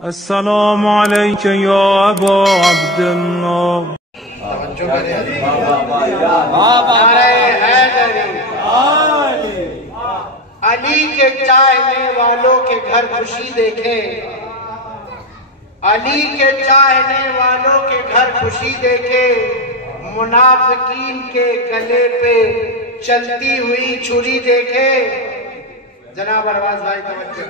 अस्सलामु अलैका या अबा अब्दुल्लाह। अली के चाहने वालों के घर खुशी देखे, अली के चाहने वालों के घर खुशी देखे, मुनाफिकीन के गले पे चलती हुई छुरी देखे। जनाब अरबाज भाई तवज्जो।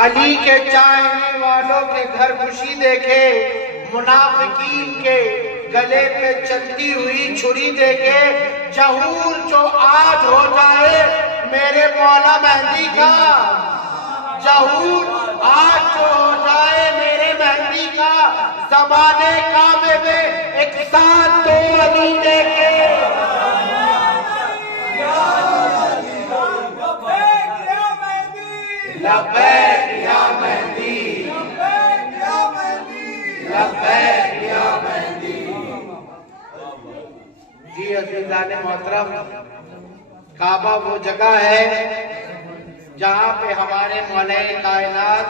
अली के चाहने वालों के घर खुशी देखे, मुनाफिकीन के गले पे चलती हुई छुरी देखे। जहूर जो आज हो जाए मेरे मौला मेहंदी का, जहूर आज जो हो जाए मेरे मेहंदी का, ज़माने काबे में एक साथ दो अली देखे। लब्बैक या मेहंदी, लब्बैक या मेहंदी। जी अज़ीज़ाने मोहतरम, काबा वो जगह है जहाँ पे हमारे मौलाए कायनात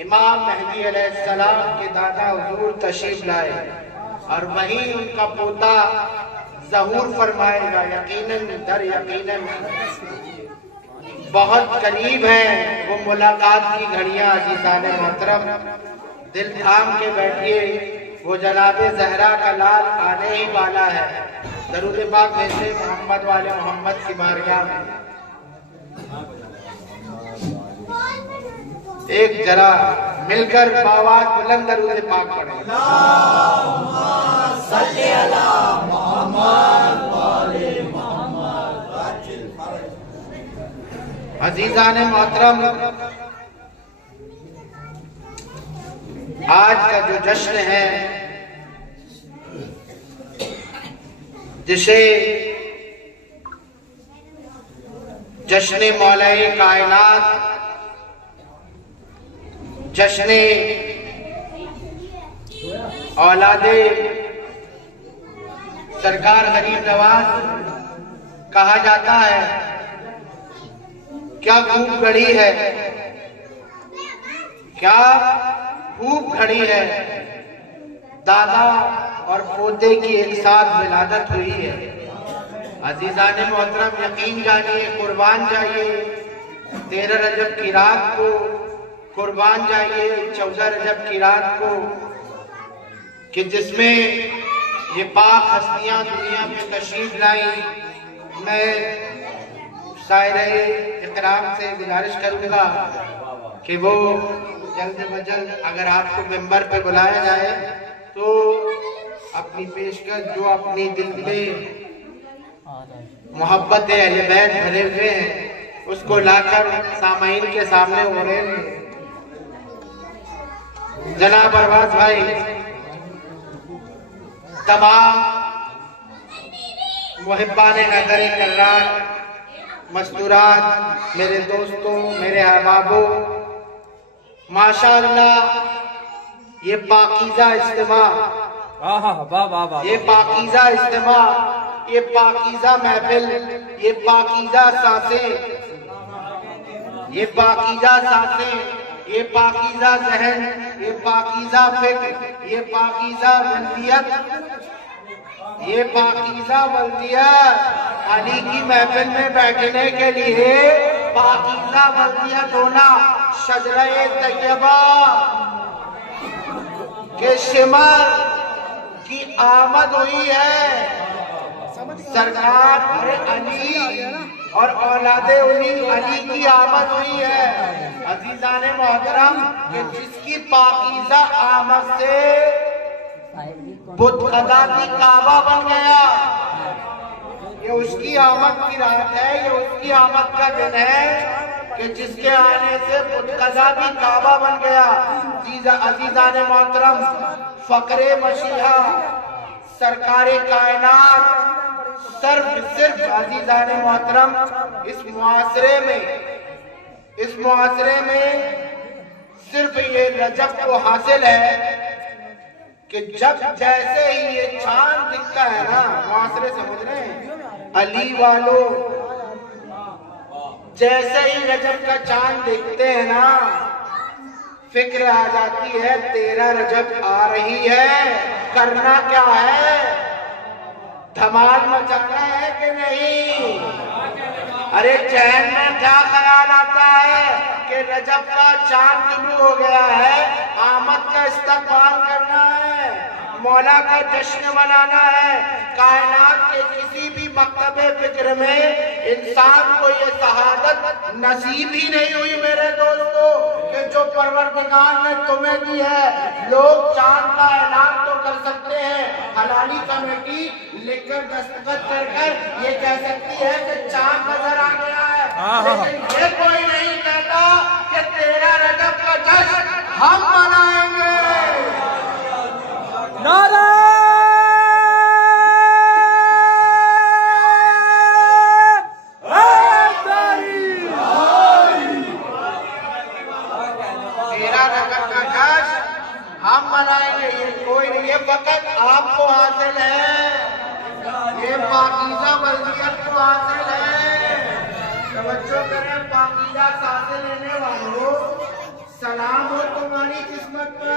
इमाम मेहदी अलैहिस्सलाम के दादा हुजूर तशरीफ लाए और वहीं उनका पोता ज़हूर फरमाएगा। यकीनन दर यकीनन बहुत करीब है वो मुलाकात की घड़ियां। अज़ीज़ाने मोहतरम, दिल थाम के बैठिए, वो जनाबे ज़हरा का लाल आने ही वाला है। दरूद पाक भेजे मोहम्मद वाले मोहम्मद की बारगाह में। एक जरा मिलकर बावाज़ बुलंद दरूद पाक पढ़े। सल्ले अला मोहम्मद वाले मोहम्मद। अज़ीज़ाने मोहतरम, आज का जो जश्न है जिसे जश्न मौलाए कायनात, जश्न औलादे सरकार गरीब नवाज कहा जाता है, क्या खूब घड़ी है, क्या खूब घड़ी है। दादा और पोते की एक साथ विलादत हुई है। अज़ीज़ाने मोहतरम, यकीन जानिए, कुर्बान जाइए 13 रजब की रात को, कुर्बान जाइए 14 रजब की रात को, कि जिसमें ये पाक हस्तियां दुनिया में तशरीफ लाई। मैं शायरे इकराम से गुजारिश करूंगा कि वो जल्द ब जल्द अगर आपको मेंबर पे बुलाया जाए तो अपनी पेशकश जो अपनी दिल में मोहब्बत अहले बैत भरे हुए हैं उसको लाकर सामाईन के सामने हो रहे हैं। जनाब अरबाज भाई, तमाम मुहिब्बाने नज़र कर्रार, मस्तूरात, मेरे दोस्तों, मेरे अहबाबों, माशाअल्लाह ये पाकीज़ा इज्तिमा, ये पाकीज़ा इज्तिमा, ये पाकीज़ा महफिल, ये पाकीज़ा सांसें, ये पाकीज़ा सांसें, ये पाकीज़ा ज़हन, ये पाकीज़ा फिक्र, ये पाकीज़ा वल्दियत, ये पाकीज़ा वल्दियत अली की महफिल में बैठने के लिए पाकीज़ा वल्दियत होना शजरे तैयबा के शिमर की आमद हुई है। सरकार अली और औलादे अली की आमद हुई है। अज़ीज़ाने मोहतरम, कि जिसकी पाकीज़ा आमद से बुत खुदा की काबा बन गया, ये उसकी आमद की रात है, ये उसकी आमद का दिन है कि जिसके आने से बुत खुदा भी काबा बन गया। अज़ीज़ाने मोहतरम, फ़क़रे मशीहा सरकारे कायनात सिर्फ अज़ीज़ाने मोहतरम इस मुआसरे में सिर्फ ये रजब को हासिल है कि जब जैसे ही ये चांद दिखता है ना, मुआसरे समझ रहे हैं, अली वालों जैसे ही रजब का चांद देखते हैं ना, फिक्र आ जाती है 13 रजब आ रही है, करना क्या है, धमाल मचाना है कि नहीं। अरे जहन में क्या ख्याल आता है कि रजब का चांद शुरू हो गया है, आमद का इस्तकबाल करना है, मौला का जश्न मनाना है। कायनात के किसी भी मकतबे फिक्र में इंसान को ये शहादत नसीब ही नहीं हुई मेरे दोस्तों कि जो परवरदिगार ने तुम्हें दी है। लोग चांद का ऐलान तो कर सकते हैं, हलाली कमेटी लिखकर दस्तखत कर ये कह सकती है कि चांद नजर आ गया है, लेकिन ये कोई नहीं कहता कि 13 रजब का जश्न हम मनाएंगे। नारा हम मनाएंगे, ये कोई नहीं, ये फकत आपको हासिल है, ये पाकीज़ा वज़ीयत को हासिल है। तवज्जो करें, पाकीज़ा सांसें लेने वालों, सलाम हो तुम्हारी किस्मत पर,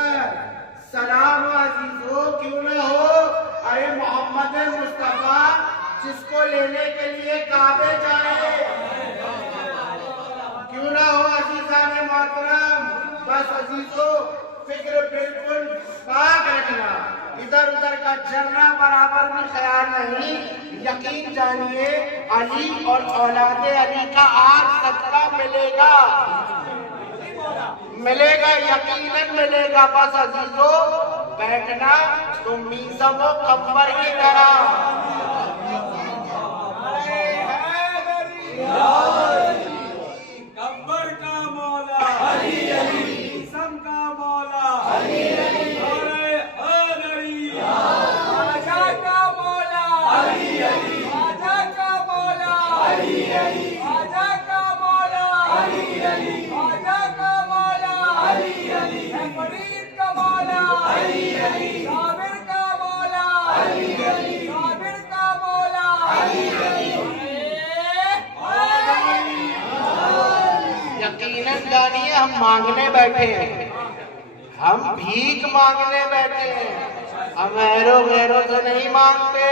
सलाम हो अजीजों, क्यों न हो। अरे मोहम्मद मुस्तफा जिसको लेने के लिए काबे जाए, क्यों न हो अजीज़ान मोहतरम। बस अजीजों, फिक्र बिल्कुल पाक रखना, इधर उधर का जर्रा बराबर भी ख्याल नहीं। यकीन जानिए अली और औलादे अली का आज सदका मिलेगा, मिलेगा, यकीनन मिलेगा। बस अजीजों बैठना तो मीज़म व कंबर की तरह। कंबर का मौला अली अली, मीज़म का मौला अली अली, आजा का मौला अली अली, आजा का मौला अली अली, आजा का मौला अली अली, आजा का मौला अली अली, फरीद का मौला अली अली, साबिर का मौला अली अली, साबिर का मौला अली अली। यकीनन जानिए हम मांगने बैठे हैं, हम भीख मांगने बैठे हैं, हम गैरों से नहीं मांगते,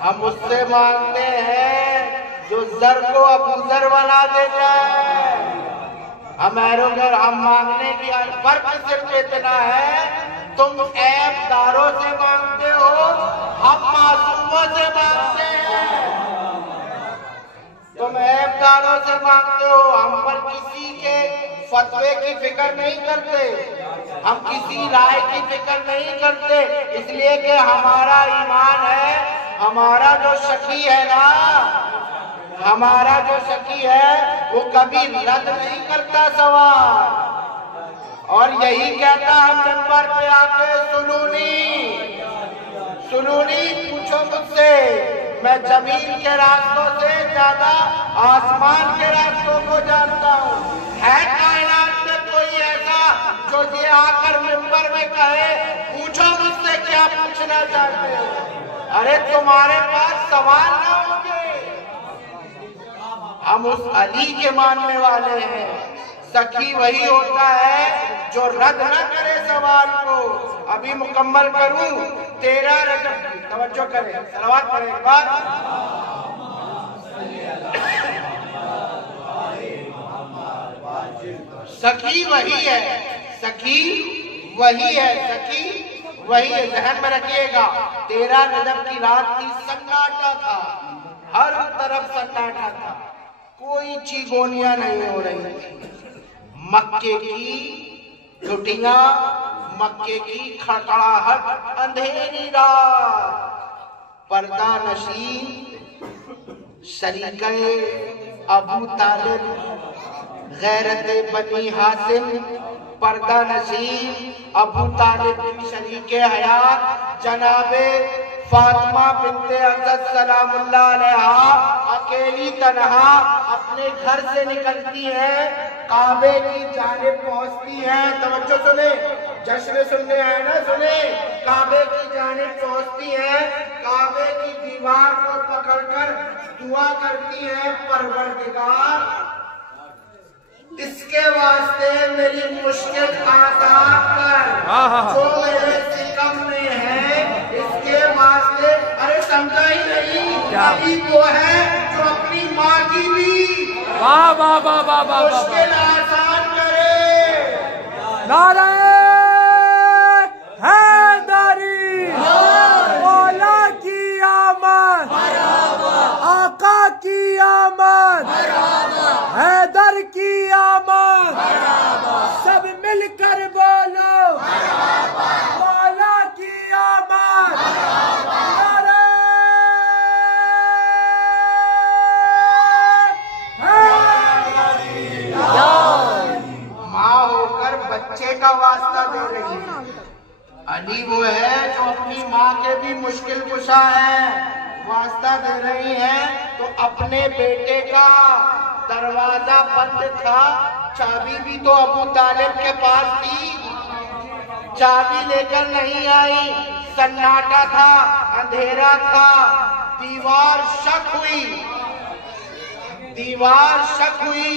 हम उससे मांगते हैं जो जर को अबूजर बना देता है। हम मांगने की फर्क सिर्फ इतना है, तुम ऐबदारों से मांगते हो, हम मासूमों से मांगते हैं। तुम ऐबदारों से मांगते हो, हम पर किसी के फतवे की फिक्र नहीं करते, हम किसी राय की फिक्र नहीं करते, इसलिए कि हमारा ईमान है, हमारा जो शकी है ना, हमारा जो शकी है वो कभी रद्द नहीं करता सवाल, और यही कहता हम नंबर पे आके सुनूनी पूछो मुझसे, मैं जमीन के रास्तों से ज्यादा आसमान के रास्तों को जानता हूँ। है कायनात में कोई ऐसा जो ये आकर मिंबर में कहे पूछो मुझसे क्या पूछना चाहते हो? अरे तुम्हारे पास सवाल ना होंगे। हम उस अली के मानने वाले हैं। सखी वही होता है जो रद्द न करे सवाल को। अभी मुकम्मल करूं 13 रजब की, तवज्जो करें, सलावत पढ़ें एक बार। सखी वही है, सखी वही है, सखी वही है। ध्यान में रखिएगा, 13 रजब की रात थी, सन्नाटा था, हर तरफ सन्नाटा था, कोई चीगोनियां नहीं हो रही थी। मक्के की लुटियां, मक्के की खड़खड़ाहट, अंधेरी रात, पर्दा नशीन शरीके अबू तालिब, गैरत बनी हासिम, पर्दा नशीन अबू तालिब की शरीके हयात जनाबे फातिमा बिन्ते असद सलामुल्लाह अलैहा अकेली तन्हा अपने घर से निकलती है, काबे की जानिब पहुंचती है। तवज्जो सुने, जश्न सुनने आए ना, सुने, काबे की जानिब पहुंचती है, काबे की दीवार को पकड़कर दुआ करती है परवरदिगार इसके वास्ते मेरी मुश्किल आसान कर, जो मेरे सिकम में है इसके वास्ते। अरे समझा ही नहीं, अली वो है जो अपनी माँ की भी मुश्किल आसान करे। नारे हैदरी, मौला की आमद, आका की आमद, हैदर की आमद, सब मिलकर बोलो मौला की आमद। नारे माँ होकर बच्चे का वास्ता दे रही है। अली वो है जो अपनी माँ के भी मुश्किल कुशा है, वास्ता दे रही है। तो अपने बेटे का दरवाजा बंद था, चाबी भी तो अबू तालिब के पास थी, चाबी लेकर नहीं आई। सन्नाटा था, अंधेरा था, दीवार शक हुई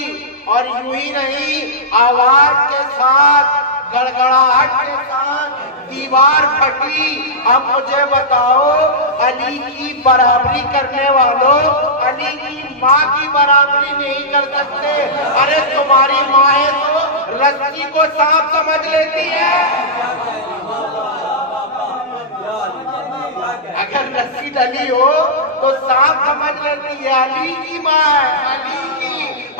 और यूं ही नहीं, आवाज के साथ, गड़गड़ाहट के साथ दीवार फटी। अब मुझे बताओ, अली की बराबरी करने वालों, अली की माँ की बराबरी नहीं कर सकते। अरे तुम्हारी माँ तो रस्सी को सांप समझ लेती है। अगर रस्सी डली हो तो सांप समझ लेती है। अली की माँ है,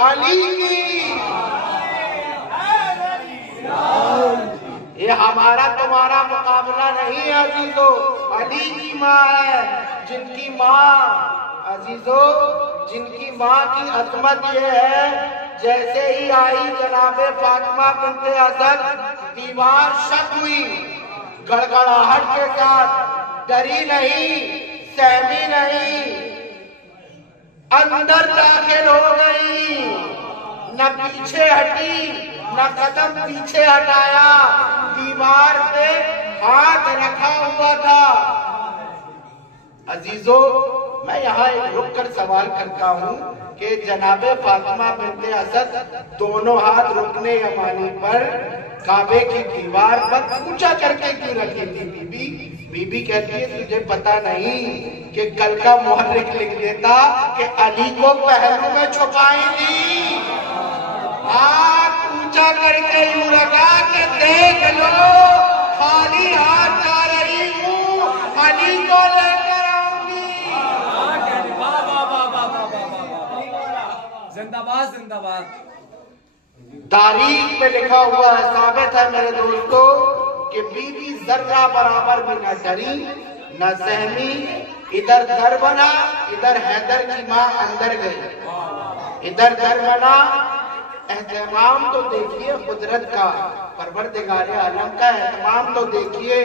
अली की। ये हमारा तुम्हारा मुकाबला नहीं है अजीजों, अली की माँ है, जिनकी माँ अजीजों, जिनकी माँ की अजमत ये है, जैसे ही आई जनाबे फातिमा बिन्ते असद, दीवार शक हुई, गड़गड़ाहट के साथ, डरी नहीं, सहमी नहीं, अंदर दाखिल हो गई, न पीछे हटी, न कदम पीछे हटाया, दीवार पे हाथ रखा हुआ था। अजीजों, मैं यहाँ एक रुक कर सवाल करता हूँ कि जनाबे फातिमा बिन्ते असद दोनों हाथ रुकने यमानी पर काबे की दीवार पर ऊंचा करके क्यों रखी थी? बीबी कहती है तुझे पता नहीं कि कल का मुहर्रिख लिख देता कि अली को पहलू में छुपाएंगी। हाथ ऊंचा करके यूं रखा कि देख लो, खाली हाथ जा रही हूँ, अली को लेकर आऊंगी। जिंदाबाद जिंदाबाद। तारीख में लिखा हुआ है, साबित है मेरे दोस्तों, कि बीबी जर्रा बराबर भी न डरी न सहमी। इधर दर बना, इधर हैदर की माँ अंदर गई, इधर दर बना। एहतमाम तो देखिए कुदरत का, परवरदिगारे आलम का एहतमाम तो देखिए।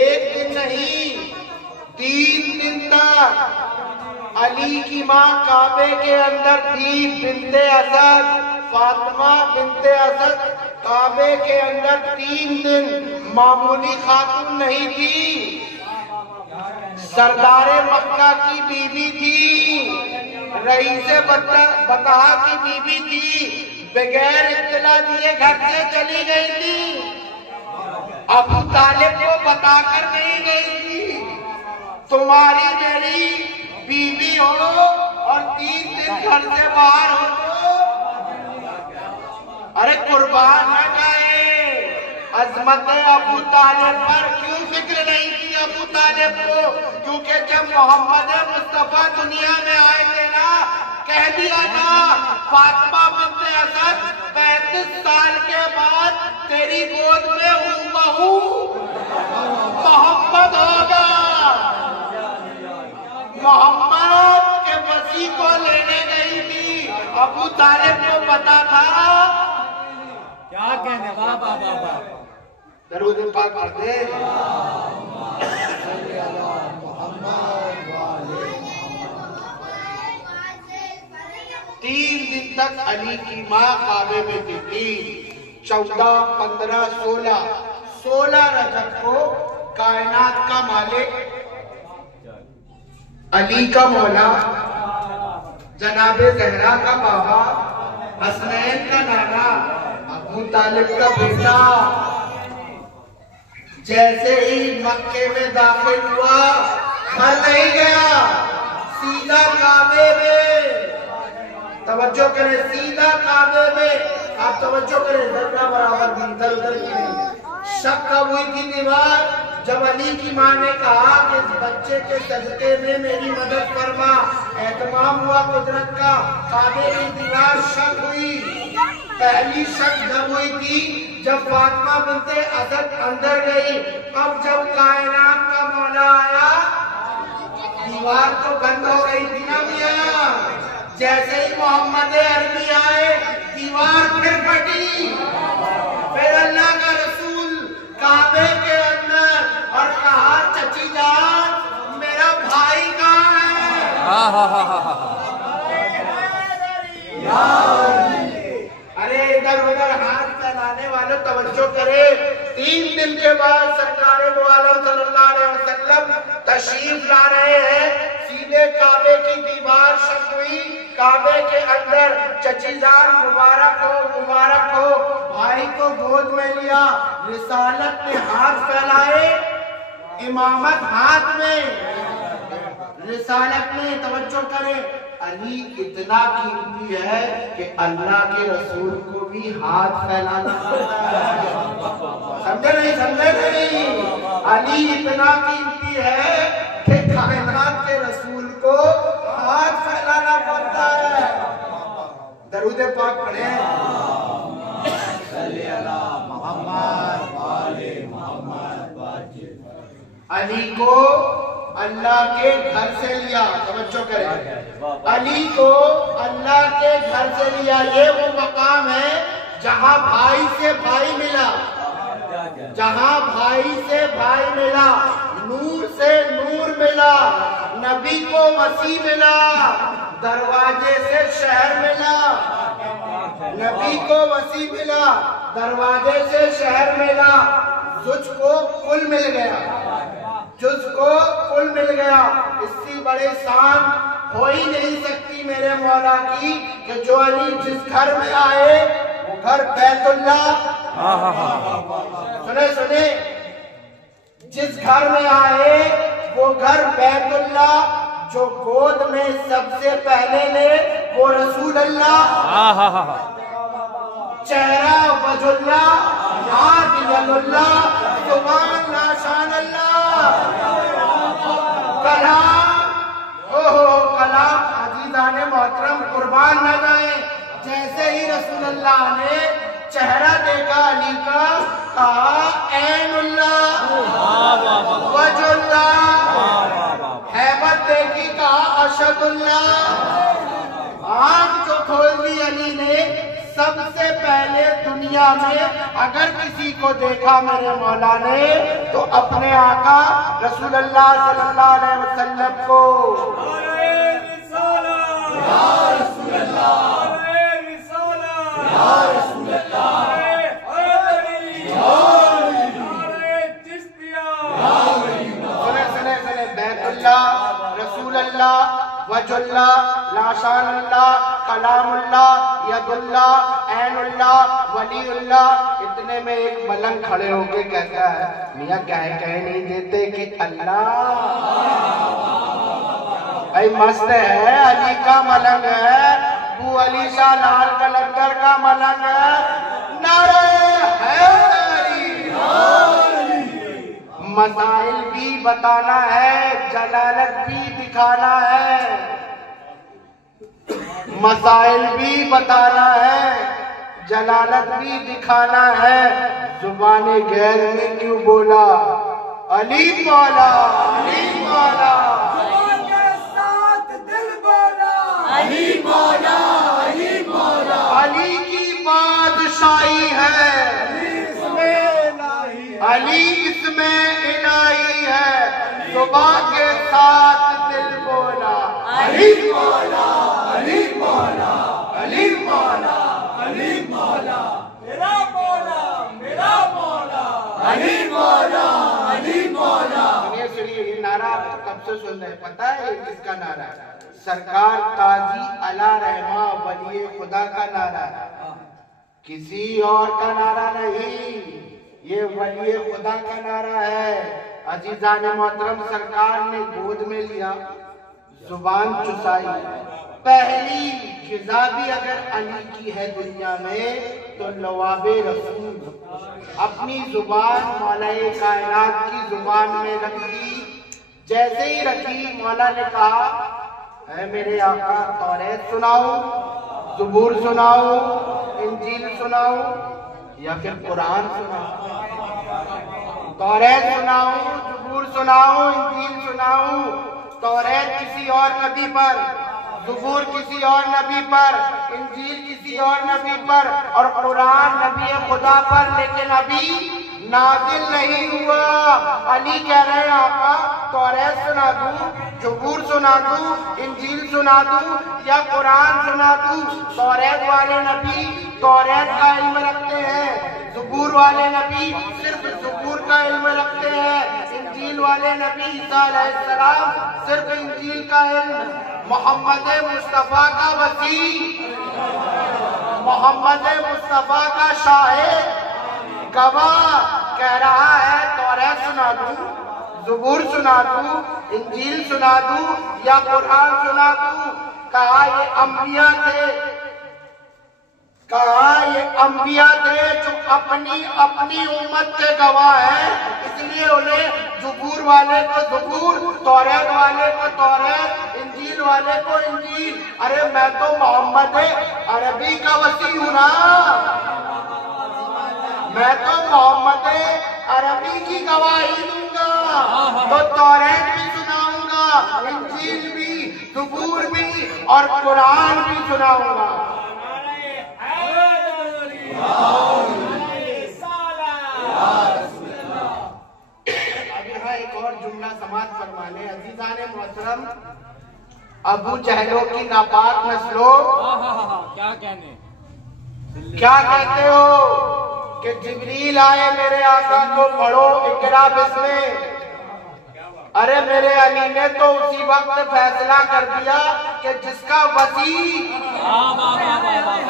एक दिन नहीं, 3 दिन तक अली की माँ काबे के अंदर थी। बिन्ते असद, फातिमा बिन्ते असद काबे के अंदर 3 दिन, मामूली खातून नहीं थी, सरदारे मक्का की बीबी थी, रईसे बतहा की बीबी थी, बगैर इत्तला दिए घर से चली गई थी, अबू तालिब को बताकर नहीं गई थी। तुम्हारी मेरी बीवी हो और 3 दिन घर से बाहर हो तो अरे कुर्बान न जाए। अजमत अबू तालिब पर क्यों फिक्र नहीं की अबू तालिब को? क्योंकि जब मोहम्मद मुस्तफा दुनिया में आए थे ना, कह दिया था फातिमा बिन्ते असद 35 साल के बाद तेरी गोद में हूबहू मोहम्मद होगा। मोहम्मद के वसी को लेने गई थी, अबू तालिब को पता था। क्या कहने, वाह वाह वाह वाह। दरूद पाक पढ़ दे। 3 दिन तक अली की माँ काबे में थी। 14, 15, 16 रजब को कायनात का मालिक, अली का मौला, जनाबे जहरा का बाबा, हसनैन का नाना, अबू तालिब का बेटा जैसे ही मक्के में दाखिल हुआ, घर नहीं गया, सीधा काबे में। तवज्जो करें, सीधा काबे में। आप तवज्जो करें, जरा बराबर भी इधर उधर की नहीं। शक कब हुई थी दीवार? जब अली की माँ ने कहा कि इस बच्चे के सदके में मेरी मदद फरमा। एहतमाम हुआ कुदरत का, काबे की दीवार शक हुई। पहली शक जब हुई थी जब फातिमा बिनते असद अंदर गई। अब जब कायनात का मौला आया, दीवार तो बंद हो गई थी ना भैया। जैसे ही मोहम्मद अरबी आए, दीवार फिर फटी। फिर अल्लाह का रसूल काबे के अंदर और कहा, चची जान मेरा भाई कहाँ है? अरे इधर उधर हाथ फैलाने वालों तवज्जो करे। 3 दिन के बाद सरकार दो आलम सल्लल्लाहु अलैहि वसल्लम तशरीफ ला रहे हैं। सीधे काबे की दीवार शक हुई। काबे के अंदर चचीजान मुबारक हो, मुबारक हो। भाई को गोद में लिया, रिसालत में हाथ फैलाए, इमामत हाथ में, रिसालत में। तवज्जो करें, अली इतना कीमती है कि अल्लाह के रसूल को भी हाथ फैलाना पड़ता है। समझे नहीं? समझे नहीं? अली इतना कीमती है कि कायनात के रसूल को हाथ फैलाना पड़ता है। दरूद पाक पढ़े। अली को अल्लाह के घर से लिया। तवज्जो करें, अली को अल्लाह के घर से लिया। ये वो मकाम है जहां भाई से भाई मिला, जहां भाई से भाई मिला, नूर से नूर मिला, नबी को मसीह मिला, दरवाजे से शहर मिला। नबी को मसीह मिला, दरवाजे से शहर मिला। जुज को कुल मिल गया, जुज को कुल मिल गया। इससे बड़े शान हो ही नहीं सकती मेरे मौला की कि जो अली जिस घर में आए वो घर बैतुल्लाह। सुने सुने, जिस घर में आए वो घर बैतुल्लाह। जो गोद में सबसे पहले ले वो रसूल अल्लाह। चेहरा वजुल्लाह, हाथ यदुल्लाह, जुबान लाशान अल्लाह। कलाम, ओहो कलाम। अजीजाने मोहतरम कुर्बान न जाए। जैसे ही रसूल अल्लाह ने चेहरा देखा अली का, कहा ऐनुल्लाह वजुल्लाह। हैबत देखी, कहा अशदुल्लाह। आंख जो खोल दी अली ने, सबसे पहले दुनिया में अगर किसी को देखा मेरे मौला ने तो अपने आका रसूलुल्लाह सल्लल्लाहु अलैहि वसल्लम को। सुने बैतुल्लाह, रसूलुल्लाह, वजुल्लाह, लाशानुल्लाह, कलामुल्लाह, यदुल्लाह, ऐनुल्लाह, वलीउल्लाह। इतने में एक मलंग खड़े होके कहता है, मियां कह नहीं देते कि अल्लाह। भाई मस्त है, अली का मलंग है, वो अली शाह लाल कलंदर का मलंग है। नारे हैदरी। मसाइल भी बताना है, जलालत भी दिखाना है। मसाइल भी बताना है, जलालत भी दिखाना है। जुबाने गैर में क्यों बोला अली मौला, अली मौला। जुबान के साथ दिल बोला अली मौला, अली मौला। अली की बादशाही है, अली इसमें इलाही है। जुबान के साथ दिल बोला अली मौला, अली मौला, अली मौला, अली मौला। मेरा मौला, मेरा मौला अली मौला, अली मौला। सुनिए सुनिए, ये नारा आप तो कब से सुन रहे हैं, पता है ये किसका नारा है? सरकार ताजी अला रहमा वली खुदा का नारा है, किसी और का नारा नहीं, ये वली खुदा का नारा है। अजीजान मोहतरम, सरकार ने गोद में लिया, जुबान चुसाई। पहली गिज़ा भी अगर अली की है दुनिया में तो लवाबे रसूल। अपनी जुबान मौलाए कायनात की जुबान में रख दी। जैसे ही रखी, मौला ने कहा, है मेरे आका, तौरेत सुनाऊं, ज़बूर सुनाऊं, इंजील सुनाऊं या फिर कुरान सुनाऊं? तौरेत सुनाऊं, ज़बूर सुनाऊं, इंजील सुनाऊं? तौरेत किसी और नबी पर, ज़बूर किसी और नबी पर, इंजील किसी और नबी पर और कुरान नबी खुदा पर, लेकिन अभी नाजिल नहीं हुआ। अली कह रहे हैं, आका तौरेत सुना दूं, ज़बूर सुना दूं, इंजील सुना दूं या कुरान सुना दूं? तौरेत वाले नबी तौरेत का इल्म रखते हैं, ज़बूर वाले नबी सिर्फ ज़बूर का इल्म रखते हैं, इंजील वाले नबी ईसा अलैहिस्सलाम सिर्फ इंजील का इल्म। मोहम्मद मुस्तफा का वसी, मोहम्मद मुस्तफा का शाहिद गवाह कह रहा है, तौरेत सुना दूं, ज़बूर सुना दूं, इंजील सुना दूं या कुरान सुना दूं? कहा ये अंबिया थे, कहा ये अंबिया थे जो अपनी अपनी उम्मत के गवाह हैं, इसलिए उन्हें ज़बूर वाले को ज़बूर, तौरेत वाले को तौरेत, इंजील वाले को इंजील। अरे मैं तो मोहम्मद अरबी का वसी हूं ना, मैं तो मोहम्मद अरबी की गवाही दूंगा, तो तौरेत भी सुनाऊंगा, इंजील भी, ज़बूर भी और कुरान भी सुनाऊंगा। अब यहाँ एक और जुमला समाज फरमा ले। अजीजान मोहतरम, अबू जहलों की नापाक नस्लों, क्या कहने, क्या कहते हो कि जिब्रील आए मेरे आका को पढ़ो इकरा बिस्मिल्लाह। अरे मेरे अली ने तो उसी वक्त फैसला कर दिया कि जिसका वसी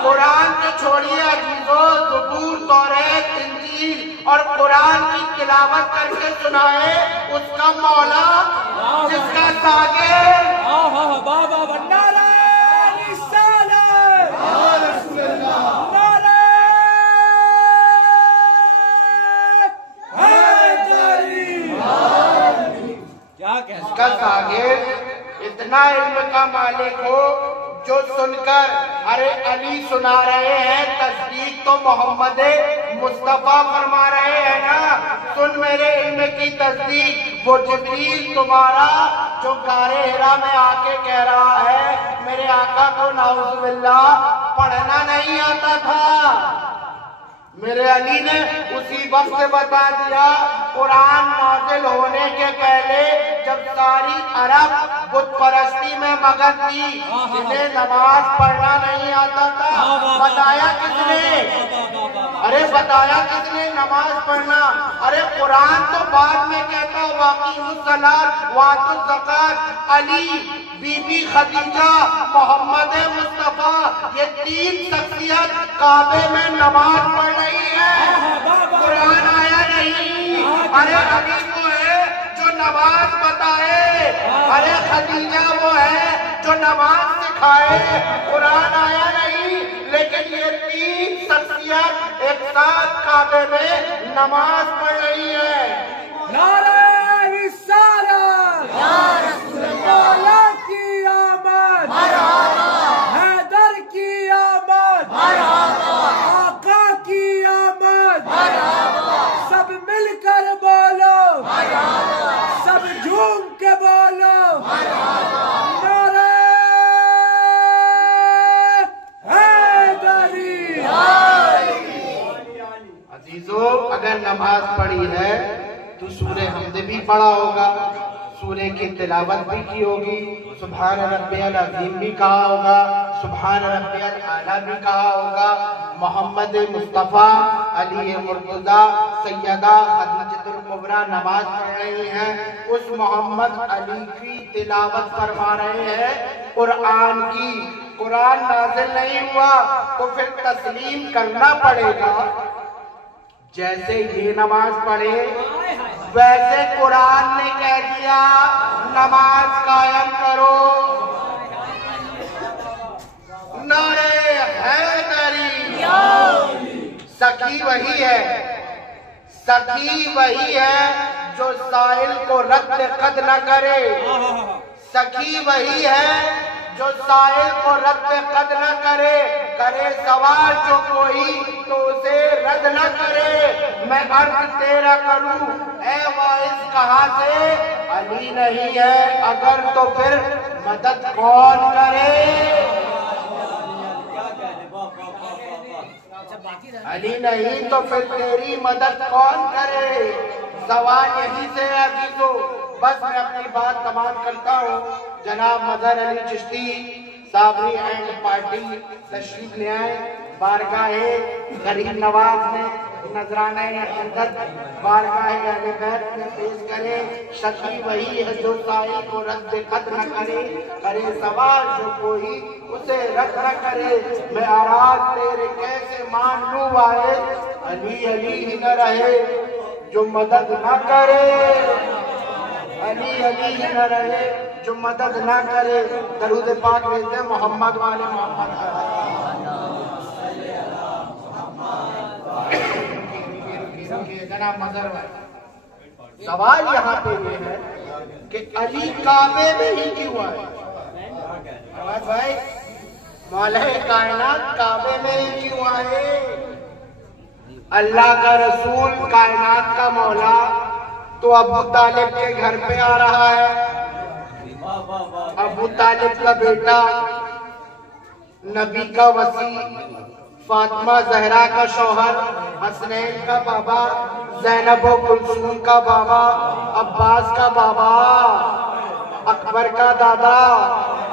कुरान को छोड़िए अजीजों, ज़बूर, तौरेत, इंजील और कुरान की तिलावत करके सुनाए, उसका मौला, जिसका सागिर का सागिर इतना इल्म का मालिक हो जो सुनकर, अरे अली सुना रहे हैं, तस्दीक तो मोहम्मद मुस्तफा फरमा रहे हैं ना, सुन मेरे इल्म की तस्दीक। वो जिब्रील तुम्हारा जो गारे हिरा में आके कह रहा है मेरे आका को नाउज़ुबिल्लाह पढ़ना नहीं आता था, मेरे अली ने उसी वक्त बता दिया। कुरान नाज़िल होने के पहले जब सारी अरब बुत परस्ती में मगन थी, जिन्हें नमाज पढ़ना नहीं आता था, बताया किसने? अरे बताया किसने नमाज पढ़ना? अरे कुरान तो बाद में कहता, वाक़िमुस्सलात वातुज़ ज़कात, अली, बीबी खदीजा, मोहम्मद मुस्तफा, ये तीन शख्सियत काबे में नमाज पढ़ रही है, कुरान आया नहीं। अरे अली वो है जो नमाज बताए, अरे खदीजा वो है जो नमाज सिखाए, कुरान आया नहीं। लेकिन ये तीन शख्सियत एक साथ काबे में नमाज पढ़ रही है। नारे रिसालत, मौला की आमद, हैदर की आमद, आका की आमद, सब मिलकर बोलो, सब झूम के बोलो, नारे हैदरी। अजीजों, अगर नमाज पढ़ी है तो सूरे हमद भी पढ़ा होगा, सूरे की तिलावत भी की होगी, सुभान रब्बियल अज़ीम भी कहा होगा, सुभान रब्बियल आला भी कहा होगा। मोहम्मद मुस्तफ़ा, अली मुर्तज़ा, सैयदा खदीजतुल कुबरा नमाज पढ़ रही हैं, उस मोहम्मद अली की तिलावत फरमा रहे हैं कुरान की। कुरान नाज़िल नहीं हुआ तो फिर तस्लीम करना पड़ेगा। जैसे ये नमाज पढ़े वैसे कुरान ने कह दिया नमाज कायम करो। नारे हैदरी। सखी वही है, सखी वही है जो साहिल को रद्द कद न करे। सखी वही है जो साहिल को रद्द कद न करे। करे सवाल जो कोई तो उसे रद्द न करे। मैं अर्ज तेरा करूं ऐ वाइस कहां से? अली नहीं है अगर तो फिर मदद कौन करे? अली नहीं तो फिर तेरी मदद कौन करे? सवाल यही से है अजीजों। बस मैं अपनी बात तमाम करता हूँ। जनाब मजहर अली चिश्ती साबरी एंड पार्टी तशरीफ ले आए। बारगाहे गरीब नवाज में नजराना हमदर्द बारगाहे अहले बैत में पेश करे। सखी वही है जो साहिल को रद्द कद न करे। करे सवाल जो कोई उसे रद्द न करे। मैं आराज तेरे कैसे मान लूं वाले? अली अली ही न रहे जो मदद न करे। अली अली ही न रहे जो मदद ना करे। दरूद पाक भेजते मोहम्मद वाले मोहम्मद। जनाब मजहर भाई सवाल यहाँ पे ये है कि अली काबे में ही क्यों आए? भाई मौला कायनात काबे में ही क्यों आए? अल्लाह का रसूल कायनात का मौला तो अबू तालिब के घर पे आ रहा है। अबू तालिब का बेटा, नबी का वसी, फातिमा जहरा का शौहर, हसनैन का बाबा, ज़ैनब व कुलसूम का बाबा, अब्बास का बाबा, अकबर का दादा,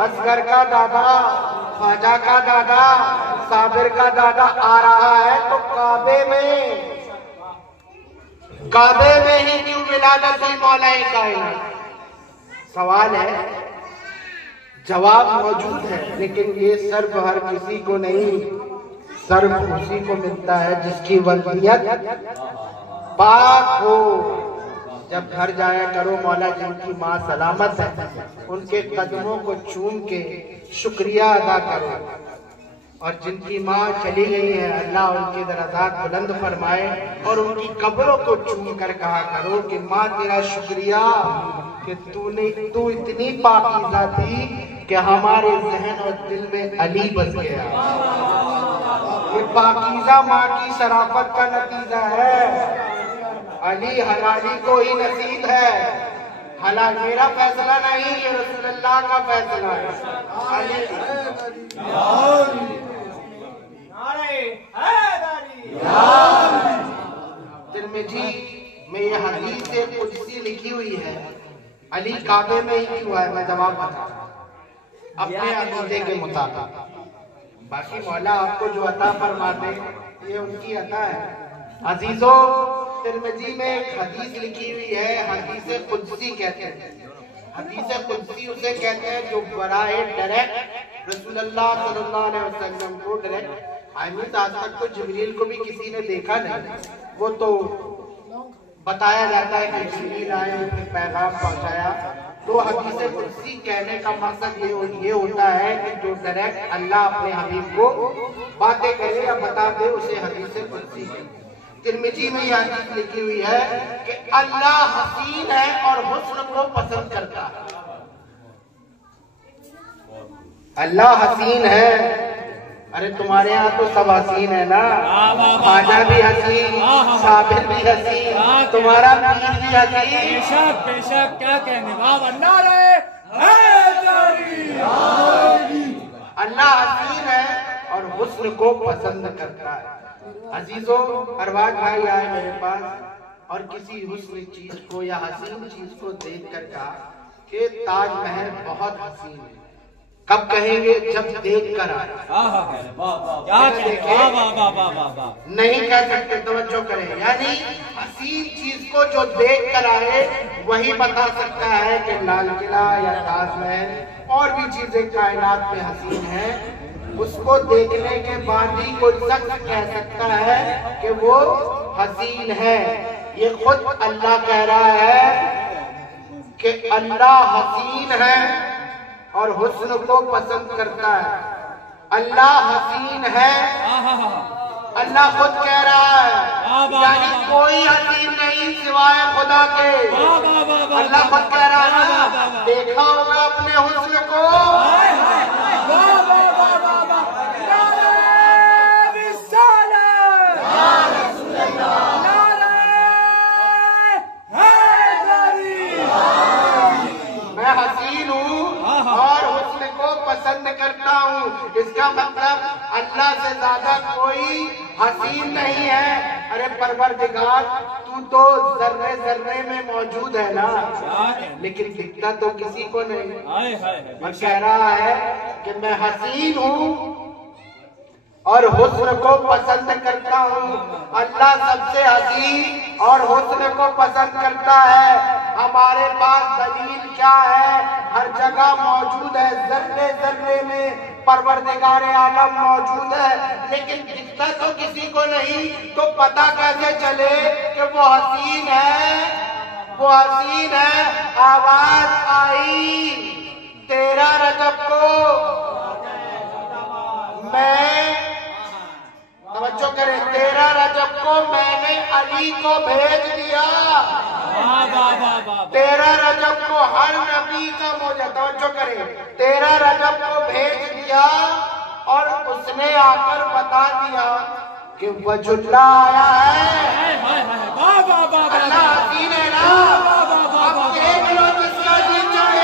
असगर का दादा, ख्वाजा का दादा, साबिर का दादा आ रहा है तो काबे में ही क्यों विलादत हुई मौला कायनात? सवाल है, जवाब मौजूद है, लेकिन ये सर्व हर किसी को नहीं, सर्व उसी को मिलता है जिसकी वल्दियत पाक हो। जब घर जाया करो मौला जिनकी माँ सलामत है उनके कदमों को चूम के शुक्रिया अदा करो, और जिनकी माँ चली गई है अल्लाह उनके दराजात बुलंद फरमाए, और उनकी कब्रों को चूम कर कहा करो कि माँ तेरा शुक्रिया कि तू इतनी पाकीज़ा थी कि हमारे जहन और दिल में अली बस गया। ये पाकीज़ा माँ की शराफत का नतीजा है। अली हलाली को ही नसीब है, हलाल मेरा फैसला नहीं, ये रसूलुल्लाह का फैसला है। अली तिरमिज़ी में ये हदीस कुदसी लिखी हुई है। अली काबे में ही क्यों है? मैं जवाब बता अपने अकीदे के मुताबिक। बाकी मौला आपको जो अता फरमाते ये उनकी अता है। अजीजों, तिरमिज़ी में एक हदीस लिखी हुई है, हदीस कुदसी कहते हैं। हदीस कुदसी उसे कहते हैं जो बराए डायरेक्ट रसूलुल्लाह सल्लल्लाहु अलैहि वसल्लम को डायरेक्ट, आज तक तो जिब्रील को भी किसी ने देखा नहीं, वो तो बताया जाता है कि जिब्रील आए फिर पैगाम पहुंचाया। तो हदीस कुदसी कहने का मकसद ये होता है कि जो डायरेक्ट अल्लाह अपने हबीब को बातें करे या बता दे उसे हदीस कुदसी कहते। तिरमिज़ी में यह हदीस लिखी हुई है कि अल्लाह हसीन है और हुस्न को पसंद करता है। अल्लाह हसीन है। अरे तुम्हारे यहाँ तो सब हसीन है ना, ख्वाजा भी हसीन, साबिर भी हसीन, तुम्हारा पीर भी हसीन। बेशक बेशक, क्या कहने बाबा, नारे अल्लाह हसीन है और हुस्न को पसंद करता है। अजीजों, अरबाज भाई आए मेरे पास और किसी हुस्न चीज को या हसीन चीज को देख कर कहा कि ताजमहल बहुत हसीन है। कब कहेंगे? जब देख कर आए। नहीं कह सकते, तवज्जो करें। यानी हसीन चीज को जो देख कर आए वही बता सकता है कि लाल किला या ताजमहल और भी चीजें कायनात में हसीन है, उसको देखने के बाद ही कोई शख्स कह सकता है कि वो हसीन है। ये खुद अल्लाह कह रहा है कि अल्लाह हसीन है और हुस्न को पसंद करता है। अल्लाह हसीन है, अल्लाह खुद कह रहा है, यानी कोई हसीन नहीं सिवाय खुदा के। अल्लाह खुद कह रहा है ना, देखा होगा अपने हुस्न को। मैं हसीन हूँ और हुस्न को पसंद करता हूँ, इसका मतलब अल्लाह से ज्यादा कोई हसीन नहीं है। अरे परवरदिगार, तू तो जर्रे जर्रे में मौजूद है ना, लेकिन दिखता तो किसी को नहीं। और कह रहा है कि मैं हसीन हूँ और हुस्न को पसंद करता हूँ। अल्लाह सबसे हसीन और हुस्न को पसंद करता है। हमारे पास दलील क्या है? हर जगह मौजूद है, जर्रे जर्रे में परवरदिगार आलम मौजूद है, लेकिन दिखता तो किसी को नहीं। तो पता कैसे चले कि वो हसीन है? वो हसीन है। आवाज आई 13 रजब को, मैं तवज्जो करें, 13 रजब को मैंने अली को भेज दिया। 13 रजब को हर नबी का मौजूद, तवज्जो करें, 13 रजब को भेज दिया और उसने आकर बता दिया कि वजुल्ला आया है। अल्लाह हसीन है ना, अब देख लो जिसका जी चाहे।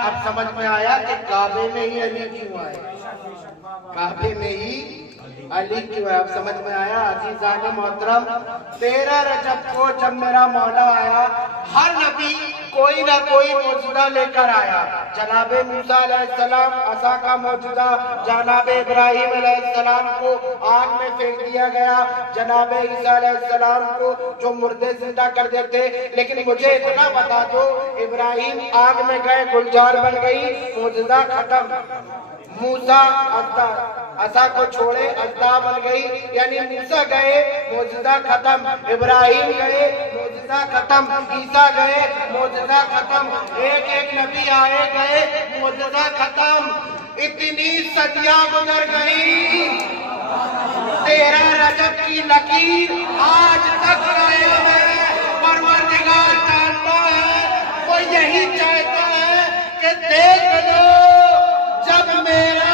अब समझ में आया कि काबे में ही अली क्यों आए, काबे में ही अली क्यों है। अब समझ में आया। अजीज़ान मोहतरम, 13 रजब को जब मेरा मौला आया, हर नबी कोई ना कोई मौजूदा लेकर आया। जनाबे मूसा अलैहिस्सलाम असा का मौजूदा, जनाबे इब्राहिम अलैहिस्सलाम को आग में फेंक दिया गया, जनाबे ईसा अलैहिस्सलाम को जो मुर्दे जिंदा कर देते। लेकिन मुझे इतना बता दो, इब्राहिम आग में गए, गुलजार बन गई, मौजूदा खत्म। मूसा असा को छोड़े, अज्दा बन गई, यानी मूसा गए, मौजूदा खत्म। इब्राहिम गए, मौजूदा खत्म। ईसा गए, मौजूदा खत्म। एक एक नबी आए गए, मौजूदा खत्म। इतनी सदियां गुजर गई, 13 रजब की लकीर आज तक कायम है। परवरदिगार जानता है, वो यही चाहता है कि देख लो जब मेरा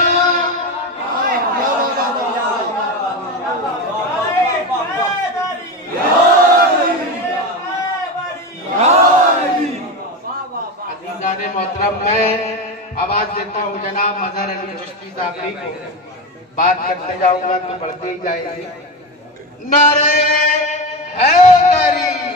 अजीज़ाने मोहतरम, मैं आवाज देता हूँ जनाब मज़हर अली चिश्ती साहब को। बात करते जाऊंगा तो बढ़ते ही जाएंगे। नारे हैदरी।